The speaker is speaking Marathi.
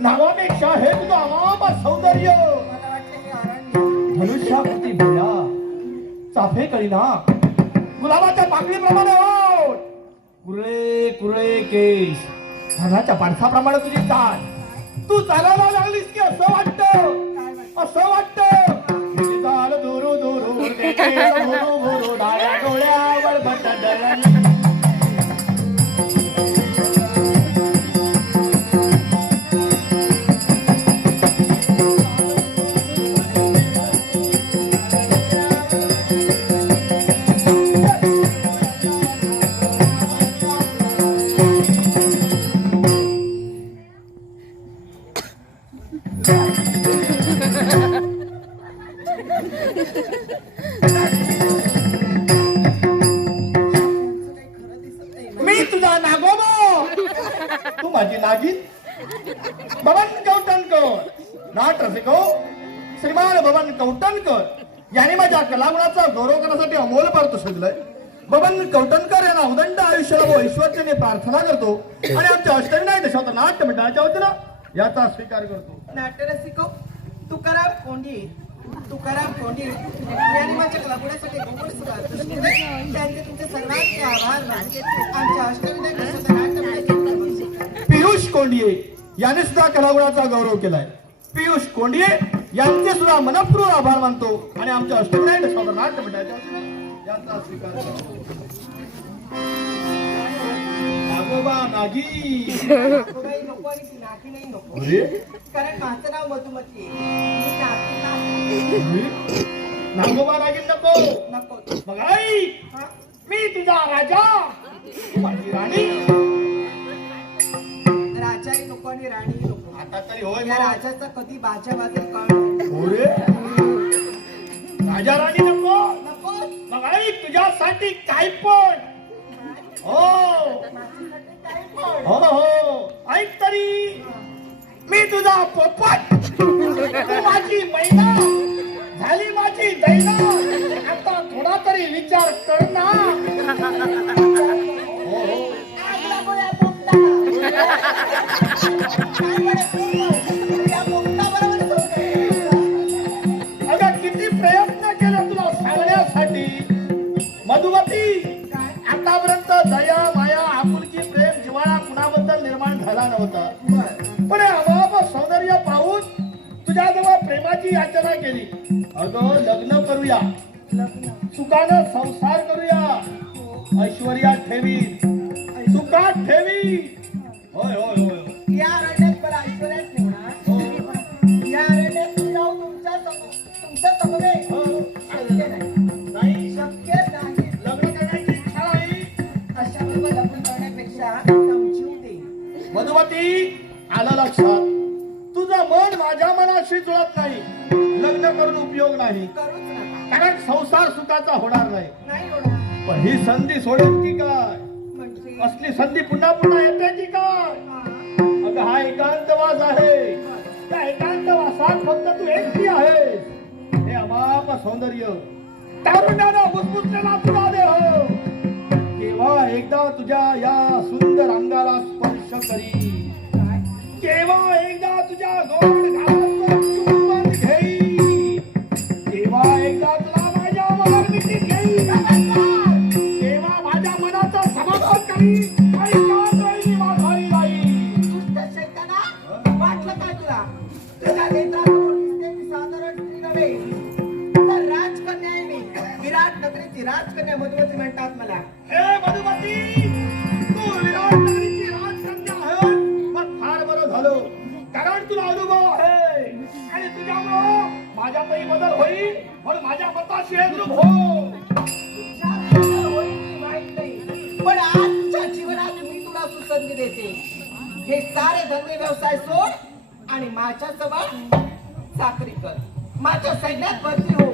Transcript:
नावापेक्षा हे तुझं अमाप सौंदर्य. मला वाटलं हे अरण्य धनुष्याकृती भुया चाफे कळीना. गुलाबाच्या पाकळीप्रमाणे ओठ. कुरळे कुरळे केस. धनाच्या पाडसाप्रमाणे तुझी चाल. तू चालायला लागलीस की कौटणकर नाट रसिको श्रीमान बबन कौटणकर याने माझ्या कलागुणाचा गौरव करण्यासाठी अमोल पार्थ शोधलंय बबन कौटणकर यांना उदंड आयुष्याला व ऐश्वर्याने प्रार्थना करतो आणि आमच्या अष्टविनायक दशावता नाट्य मंडळाच्या वतीनं याचा स्वीकार करतो. नाट्यरसिको तुकाराम कोंडी तुकाराम कोंडी यांनी माझ्या कलागुणासाठी गोकुळ. त्यांचे तुमचे सर्वांचे आभार मानते. आमच्या अष्टविनायक पियुष कोंडिये याने सुद्धा कलागुणाचा गौरव केलाय. पियुष कोंडिये यांचे सुद्धा मनपूर्वक आभार मानतो आणि आमच्या अष्टविनायक नाट्य मंडळाच्या याचा स्वीकार नागोबा नागी. नागोबाई नको आणि ती नाकी नाही नको अरे? कारण माझं नाव मधुमती आहे. मी नाकी नाही अरे, नागोबा नागी नको. नको. मग आई हा? मी तुझा राजा. माझी राणी. आणि राणीही नको. आता तरी होय या मग. राजाचा कधी बाजा वाजेल कळणार अरे राजा राणी नको. नको? मग आई तुझ्यासाठी काय पण? हो. हो हो. ऐक तरी. मी तुझा पोपट. तू माझी मैना. झाली माझी दैना. आता थोडा तरी विचार कर ना मधुमती! आतापर्यंत दया माया आपुलकी प्रेम जिवाळा कुणाबद्दल निर्माण झाला नव्हता. पण हे अभाव सौंदर्य पाहून तुझ्याजवळ प्रेमाची याचना केली. अगं लग्न करूया. सुखानं संसार करूया. ऐश्वर्या ठेवी मधुमती आलं लक्षात. तुझं मन माझ्या मनाशी जुळत नाही. लग्न करून उपयोग नाही. कारण संसार सुखाचा होणार नाही. पण ही संधी सोडेल की काय? म्हणजे? असली संधी पुन्हा पुन्हा येते की काय. अगं हा एकांतवास आहे. त्या एकांतवासात फक्त तू एकटी आहेस. हे अमाप सौंदर्य. तारुण्यानं बुसबुसलेला तुला देह. केव्हा एकदा तुझ्या या सुंदर अंगाला स्पर्श करी केव्हा एकदा तुझ्या गोड गालावर चुंबन घेई केव्हा एकदा तुला माझ्या मनाची घेई माझ्या समाधान करी आणि वाटलं तुला? तुझ्या ती साधारण स्त्री नव्हे. तर राजकन्या आहे मी. विराट नगरीची राजकन्या मधुमती म्हणतात मला. हे मधुमती! कारण तुला अनुभव आहे. आणि तुझ्यामुळं माझ्यातही बदल होईल म्हणून माझ्या मताशी एकरूप हो. पण आजच्या जीवनात मी तुला सुसंधी देते. हे सारे धंदे व्यवसाय सोड आणि माझ्या सभा चाकरी कर. माझ्या सैन्यात भरती हो.